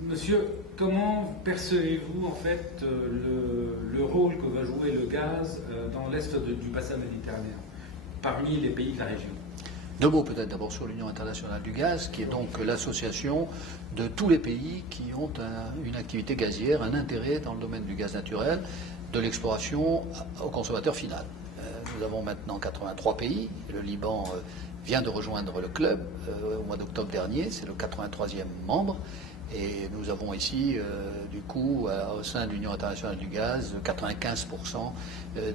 Monsieur, comment percevez-vous en fait le rôle que va jouer le gaz dans l'est du bassin méditerranéen, parmi les pays de la région? Deux mots peut-être d'abord sur l'Union internationale du gaz, qui est donc l'association de tous les pays qui ont une activité gazière, un intérêt dans le domaine du gaz naturel, de l'exploration au consommateur final. Nous avons maintenant 83 pays. Le Liban vient de rejoindre le club au mois d'octobre dernier, c'est le 83e membre. Et nous avons ici, du coup, au sein de l'Union internationale du gaz, 95%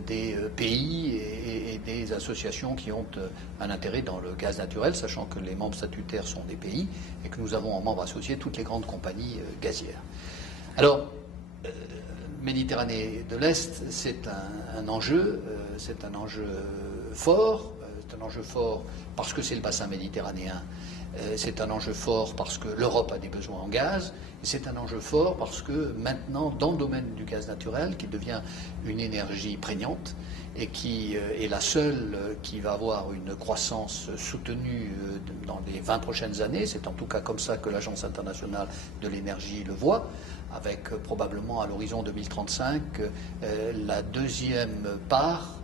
des pays et des associations qui ont un intérêt dans le gaz naturel, sachant que les membres statutaires sont des pays et que nous avons en membres associés toutes les grandes compagnies gazières. Alors, Méditerranée de l'Est, c'est un enjeu fort. C'est un enjeu fort parce que c'est le bassin méditerranéen. C'est un enjeu fort parce que l'Europe a des besoins en gaz. Et c'est un enjeu fort parce que maintenant, dans le domaine du gaz naturel, qui devient une énergie prégnante et qui est la seule qui va avoir une croissance soutenue dans les 20 prochaines années, c'est en tout cas comme ça que l'Agence internationale de l'énergie le voit, avec probablement à l'horizon 2035 la deuxième part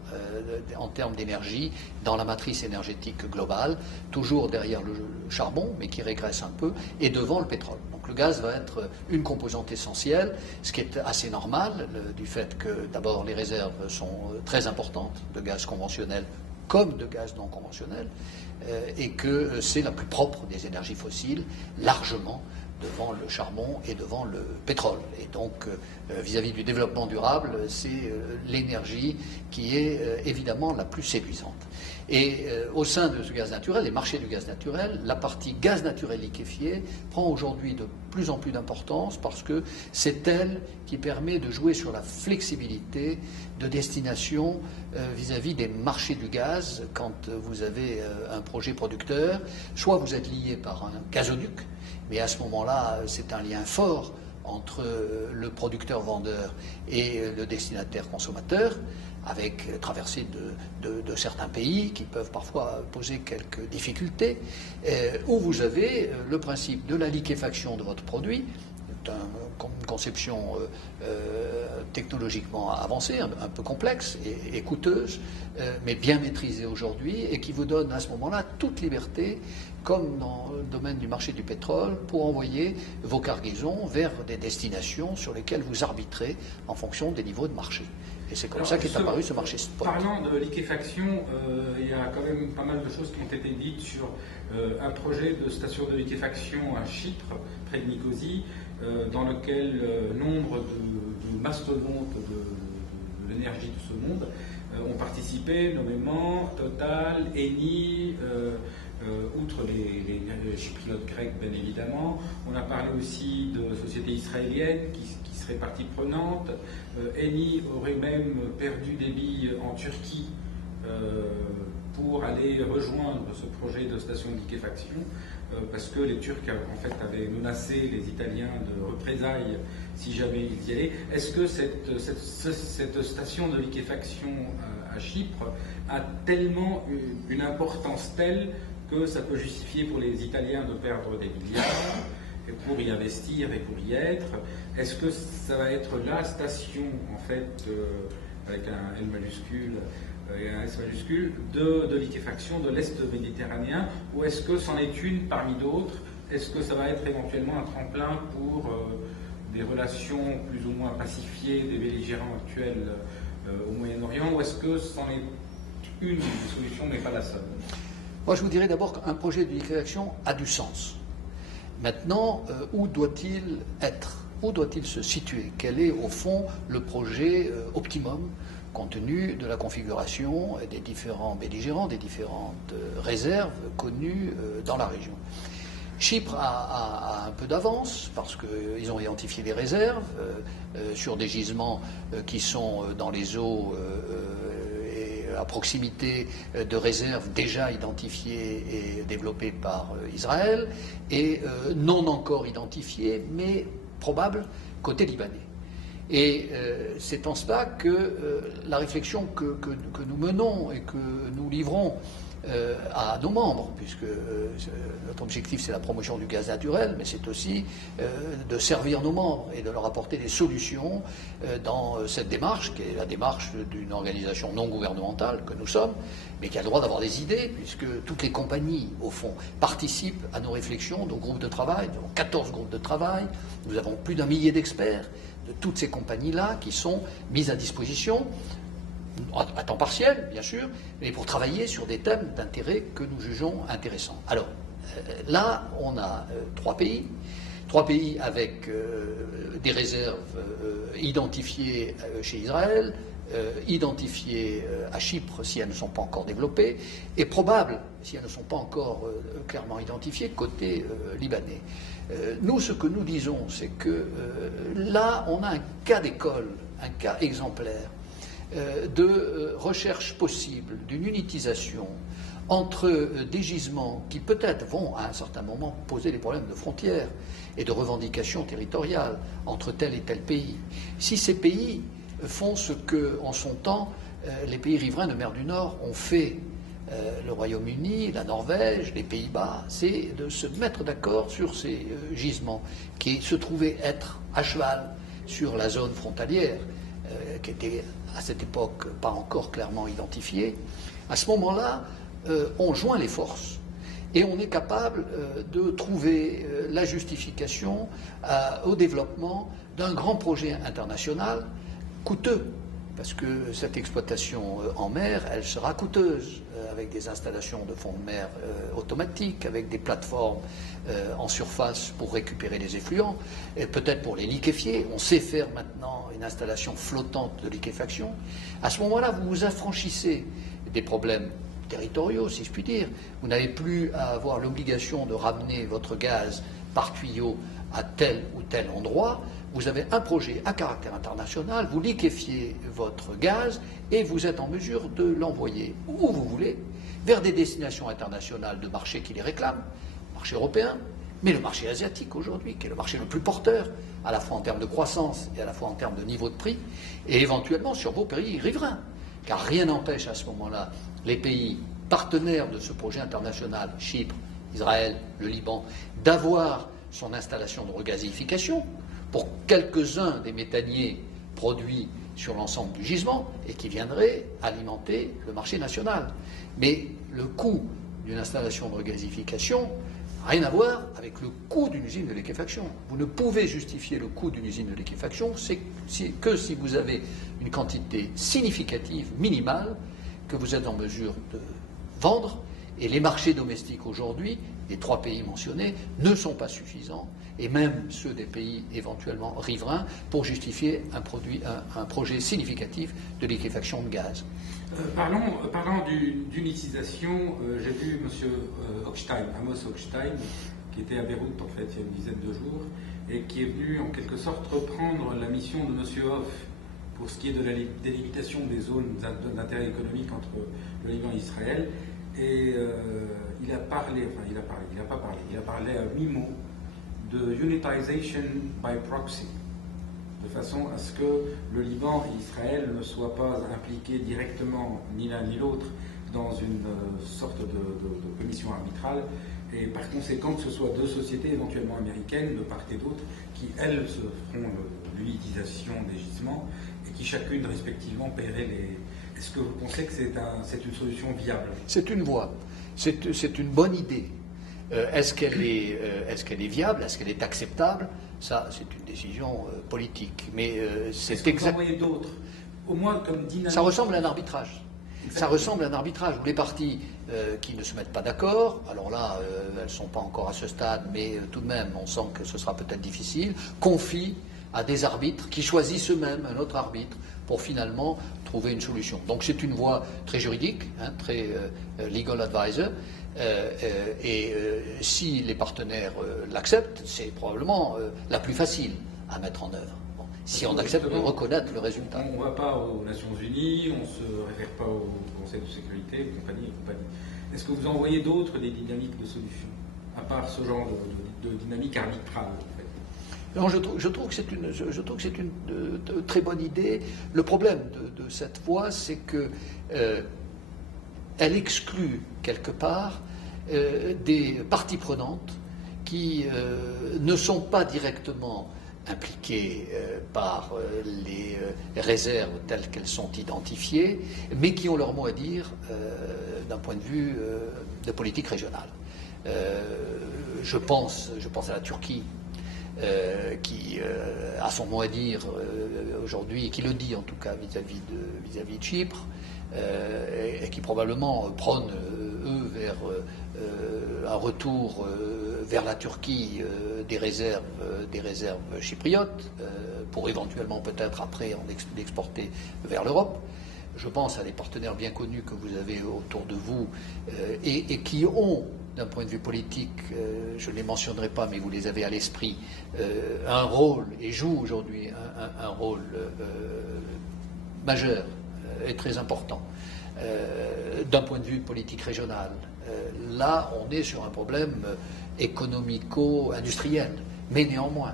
en termes d'énergie dans la matrice énergétique globale, toujours derrière le charbon, mais qui régresse un peu, et devant le pétrole. Donc le gaz va être une composante essentielle, ce qui est assez normal, du fait que d'abord les réserves sont très importantes de gaz conventionnel comme de gaz non conventionnel, et que c'est la plus propre des énergies fossiles, largement devant le charbon et devant le pétrole. Et donc, vis-à-vis du développement durable, c'est l'énergie qui est évidemment la plus séduisante. Et au sein de ce gaz naturel, les marchés du gaz naturel, la partie gaz naturel liquéfié prend aujourd'hui de plus en plus d'importance parce que c'est elle qui permet de jouer sur la flexibilité de destination vis-à-vis des marchés du gaz quand vous avez un projet producteur. Soit vous êtes lié par un gazoduc, mais à ce moment-là, c'est un lien fort entre le producteur-vendeur et le destinataire-consommateur, avec traversée de certains pays qui peuvent parfois poser quelques difficultés, où vous avez le principe de la liquéfaction de votre produit, une conception technologiquement avancée, un peu complexe et coûteuse, mais bien maîtrisée aujourd'hui, et qui vous donne à ce moment-là toute liberté, comme dans le domaine du marché du pétrole, pour envoyer vos cargaisons vers des destinations sur lesquelles vous arbitrez en fonction des niveaux de marché. Et c'est comme ça qu'est apparu ce marché spot. Parlant de liquéfaction, il y a quand même pas mal de choses qui ont été dites sur un projet de station de liquéfaction à Chypre, près de Nicosie, dans lequel nombre de mastodontes de l'énergie de ce monde ont participé, nommément Total, Eni, outre les chypriotes grecs, bien évidemment. On a parlé aussi de sociétés israéliennes qui seraient partie prenante. Eni aurait même perdu des billes en Turquie pour aller rejoindre ce projet de station de liquéfaction, parce que les Turcs en fait avaient menacé les Italiens de représailles si jamais ils y allaient. Est-ce que cette station de liquéfaction à Chypre a tellement une importance telle que ça peut justifier pour les Italiens de perdre des milliards et pour y investir et pour y être? Est-ce que ça va être la station, en fait, avec un L majuscule et un S majuscule, de liquéfaction de l'Est méditerranéen, ou est-ce que c'en est une parmi d'autres? Est-ce que ça va être éventuellement un tremplin pour des relations plus ou moins pacifiées des belligérants actuels au Moyen-Orient, ou est-ce que c'en est une des solutions, mais pas la seule? Moi, je vous dirais d'abord qu'un projet de liquéfaction a du sens. Maintenant, où doit-il être? Où doit-il se situer? Quel est, au fond, le projet optimum, compte tenu de la configuration des différents belligérants, des différentes réserves connues dans la région? Chypre a un peu d'avance parce qu'ils ont identifié les réserves sur des gisements qui sont dans les eaux à proximité de réserves déjà identifiées et développées par Israël, et non encore identifiées, mais probables côté libanais. Et c'est en cela que la réflexion que nous menons et que nous livrons à nos membres, puisque notre objectif c'est la promotion du gaz naturel, mais c'est aussi de servir nos membres et de leur apporter des solutions dans cette démarche, qui est la démarche d'une organisation non gouvernementale que nous sommes, mais qui a le droit d'avoir des idées, puisque toutes les compagnies, au fond, participent à nos réflexions, nos groupes de travail. Nous avons 14 groupes de travail, nous avons plus d'1 millier d'experts de toutes ces compagnies-là qui sont mises à disposition, à temps partiel, bien sûr, mais pour travailler sur des thèmes d'intérêt que nous jugeons intéressants. Alors, là, on a 3 pays. 3 pays avec des réserves identifiées chez Israël, identifiées à Chypre si elles ne sont pas encore développées, et probables si elles ne sont pas encore clairement identifiées côté libanais. Nous, ce que nous disons, c'est que là, on a un cas d'école, un cas exemplaire de recherche possible, d'une unitisation entre des gisements qui peut-être vont à un certain moment poser des problèmes de frontières et de revendications territoriales entre tel et tel pays. Si ces pays font ce que, en son temps, les pays riverains de mer du Nord ont fait, le Royaume-Uni, la Norvège, les Pays-Bas, c'est de se mettre d'accord sur ces gisements qui se trouvaient être à cheval sur la zone frontalière, qui était à cette époque pas encore clairement identifiée. À ce moment-là, on joint les forces et on est capable de trouver la justification au développement d'un grand projet international coûteux, parce que cette exploitation en mer, elle sera coûteuse, avec des installations de fond de mer automatiques, avec des plateformes en surface pour récupérer les effluents, et peut-être pour les liquéfier. On sait faire maintenant une installation flottante de liquéfaction. À ce moment-là, vous vous affranchissez des problèmes territoriaux, si je puis dire. Vous n'avez plus à avoir l'obligation de ramener votre gaz par tuyau à tel ou tel endroit. Vous avez un projet à caractère international, vous liquéfiez votre gaz et vous êtes en mesure de l'envoyer où vous voulez, vers des destinations internationales de marchés qui les réclament, le marché européen, mais le marché asiatique aujourd'hui, qui est le marché le plus porteur, à la fois en termes de croissance et à la fois en termes de niveau de prix, et éventuellement sur vos pays riverains. Car rien n'empêche à ce moment-là les pays partenaires de ce projet international, Chypre, Israël, le Liban, d'avoir son installation de regazéification pour quelques-uns des méthaniers produits sur l'ensemble du gisement et qui viendraient alimenter le marché national. Mais le coût d'une installation de regazéification n'a rien à voir avec le coût d'une usine de liquéfaction. Vous ne pouvez justifier le coût d'une usine de liquéfaction que si vous avez une quantité significative, minimale, que vous êtes en mesure de vendre. Et les marchés domestiques aujourd'hui, les 3 pays mentionnés, ne sont pas suffisants, et même ceux des pays éventuellement riverains, pour justifier un projet significatif de liquéfaction de gaz. Parlant d'unitisation, j'ai vu M. Hochstein, Amos Hochstein, qui était à Beyrouth en fait il y a une dizaine de jours, et qui est venu en quelque sorte reprendre la mission de M. Hof pour ce qui est de la délimitation des zones d'intérêt économique entre le Liban et Israël. Et il a parlé à mi-mot de unitization by proxy, de façon à ce que le Liban et Israël ne soient pas impliqués directement, ni l'un ni l'autre, dans une sorte de commission arbitrale, et par conséquent que ce soit 2 sociétés éventuellement américaines de part et d'autre qui, elles, se feront l'unitisation des gisements et qui chacune respectivement paierait les... Est-ce que vous pensez que c'est une solution viable? C'est une voie. C'est une bonne idée. Est-ce qu'elle est viable? Est-ce qu'elle est acceptable? Ça, c'est une décision politique. Mais c'est exact. Vous en voyez d'autres, au moins comme dynamique. Ça ressemble à un arbitrage. Exactement. Ça ressemble à un arbitrage où les parties qui ne se mettent pas d'accord, alors là, elles ne sont pas encore à ce stade, mais tout de même, on sent que ce sera peut-être difficile, confient à des arbitres qui choisissent eux-mêmes un autre arbitre pour finalement trouver une solution. Donc c'est une voie très juridique, très legal advisor, et si les partenaires l'acceptent, c'est probablement la plus facile à mettre en œuvre. Bon, si on accepte de reconnaître le résultat. On ne va pas aux Nations Unies, on ne se réfère pas au Conseil de sécurité, et compagnie. Est-ce que vous en voyez d'autres des dynamiques de solutions, à part ce genre de dynamique arbitrale? Non, je trouve que c'est une très bonne idée. Le problème de cette voie, c'est que elle exclut quelque part des parties prenantes qui ne sont pas directement impliquées par les réserves telles qu'elles sont identifiées, mais qui ont leur mot à dire d'un point de vue de politique régionale. Je pense à la Turquie, qui a son mot à dire aujourd'hui, et qui le dit en tout cas vis-à-vis de Chypre, et qui probablement prône, eux, vers un retour vers la Turquie des réserves chypriotes, pour éventuellement peut-être après en exporter vers l'Europe. Je pense à des partenaires bien connus que vous avez autour de vous et qui ont, d'un point de vue politique, je ne les mentionnerai pas, mais vous les avez à l'esprit, un rôle, et jouent aujourd'hui un rôle majeur et très important, d'un point de vue politique régional. Là, on est sur un problème économico-industriel, mais néanmoins,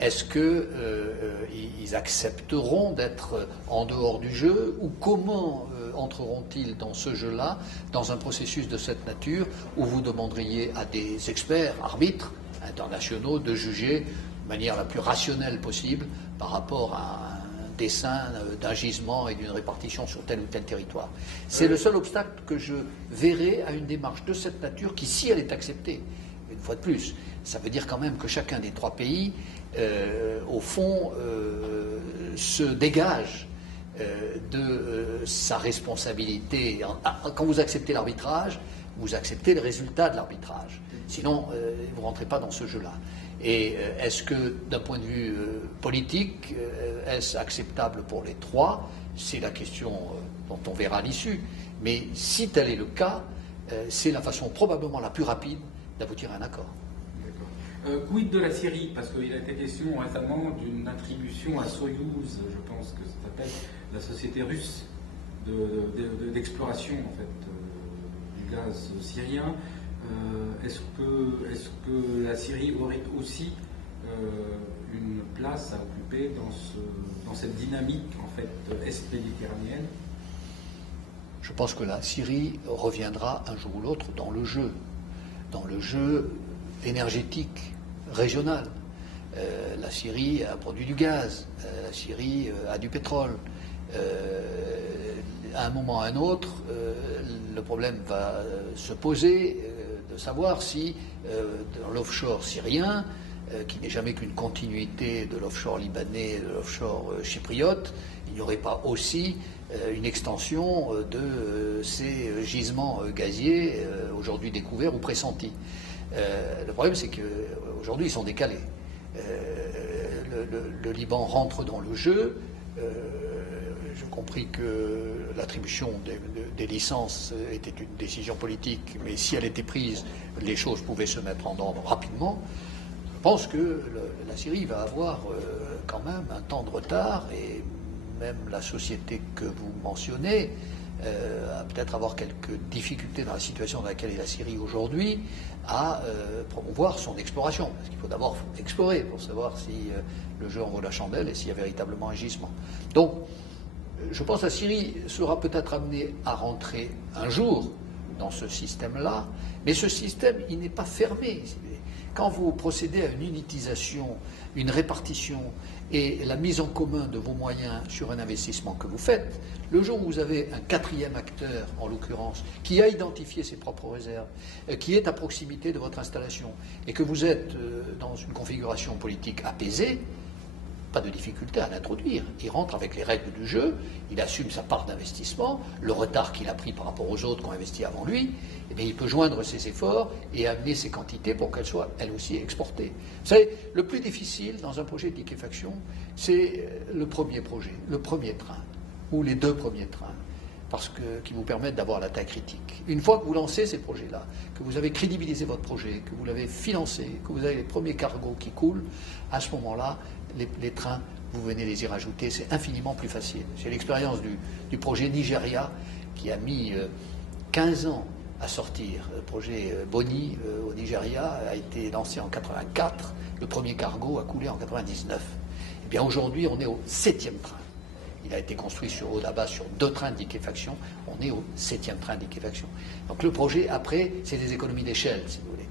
est-ce qu'ils accepteront d'être en dehors du jeu, ou comment entreront-ils dans ce jeu-là, dans un processus de cette nature, où vous demanderiez à des experts, arbitres internationaux, de juger de manière la plus rationnelle possible par rapport à un dessin d'un gisement et d'une répartition sur tel ou tel territoire. C'est le seul obstacle que je verrai à une démarche de cette nature qui, si elle est acceptée, une fois de plus, ça veut dire quand même que chacun des trois pays au fond, se dégage de sa responsabilité. Quand vous acceptez l'arbitrage, vous acceptez le résultat de l'arbitrage. Sinon, vous ne rentrez pas dans ce jeu-là. Et est-ce que, d'un point de vue politique, est-ce acceptable pour les trois? C'est la question dont on verra l'issue. Mais si tel est le cas, c'est la façon probablement la plus rapide d'aboutir à un accord. Quid de la Syrie? Parce qu'il a été question récemment d'une attribution à Soyouz, je pense que ça s'appelle la société russe d'exploration en fait, du gaz syrien. Est-ce que la Syrie aurait aussi une place à occuper dans cette dynamique en fait est-méditerranéenne? Je pense que la Syrie reviendra un jour ou l'autre dans le jeu énergétique régional. La Syrie a produit du gaz, la Syrie a du pétrole. À un moment ou à un autre, le problème va se poser de savoir si dans l'offshore syrien, qui n'est jamais qu'une continuité de l'offshore libanais et de l'offshore chypriote, il n'y aurait pas aussi une extension de ces gisements gaziers aujourd'hui découverts ou pressentis. Le problème, c'est qu'aujourd'hui, ils sont décalés. Le Liban rentre dans le jeu. J'ai compris que l'attribution des licences était une décision politique, mais si elle était prise, les choses pouvaient se mettre en ordre rapidement. Je pense que la Syrie va avoir quand même un temps de retard, et même la société que vous mentionnez à peut-être avoir quelques difficultés dans la situation dans laquelle est la Syrie aujourd'hui à promouvoir son exploration. Parce qu'il faut d'abord explorer pour savoir si le jeu en vaut la chandelle et s'il y a véritablement un gisement. Donc, je pense que la Syrie sera peut-être amenée à rentrer un jour dans ce système-là, mais ce système, il n'est pas fermé. Quand vous procédez à une unitisation, une répartition et la mise en commun de vos moyens sur un investissement que vous faites, le jour où vous avez un quatrième acteur, en l'occurrence, qui a identifié ses propres réserves, qui est à proximité de votre installation, et que vous êtes dans une configuration politique apaisée, pas de difficulté à l'introduire. Il rentre avec les règles du jeu, il assume sa part d'investissement, le retard qu'il a pris par rapport aux autres qui ont investi avant lui, eh bien, il peut joindre ses efforts et amener ses quantités pour qu'elles soient, elles aussi, exportées. Vous savez, le plus difficile dans un projet de liquéfaction, c'est le premier projet, le premier train, ou les deux premiers trains, qui vous permettent d'avoir la taille critique. Une fois que vous lancez ces projets-là, que vous avez crédibilisé votre projet, que vous l'avez financé, que vous avez les premiers cargos qui coulent, à ce moment-là, les trains, vous venez les y rajouter, c'est infiniment plus facile. J'ai l'expérience du projet Nigeria, qui a mis 15 ans à sortir. Le projet Boni au Nigeria a été lancé en 84, le premier cargo a coulé en 99. Eh bien aujourd'hui, on est au 7e train. Il a été construit là-bas sur 2 trains de liquéfaction. On est au 7e train de liquéfaction. Donc le projet, après, c'est des économies d'échelle, si vous voulez.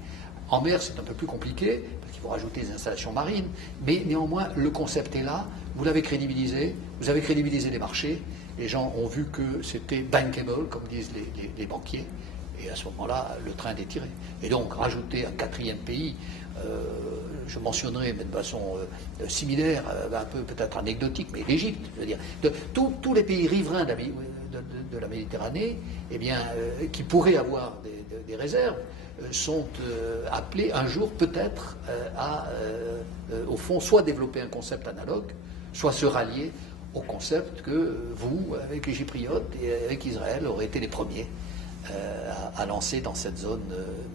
En mer, c'est un peu plus compliqué, parce qu'il faut rajouter des installations marines, mais néanmoins, le concept est là. Vous l'avez crédibilisé, vous avez crédibilisé les marchés. Les gens ont vu que c'était bankable, comme disent les banquiers. Et à ce moment-là, le train est tiré. Et donc, rajouter un 4e pays, je mentionnerai, mais de façon similaire, un peu peut-être anecdotique, mais l'Égypte, je veux dire, tous les pays riverains de la Méditerranée, eh bien, qui pourraient avoir des réserves, sont appelés un jour peut-être à, au fond, soit développer un concept analogue, soit se rallier au concept que vous, avec les Chypriotes et avec Israël, aurez été les premiers à lancer dans cette zone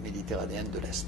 méditerranéenne de l'Est.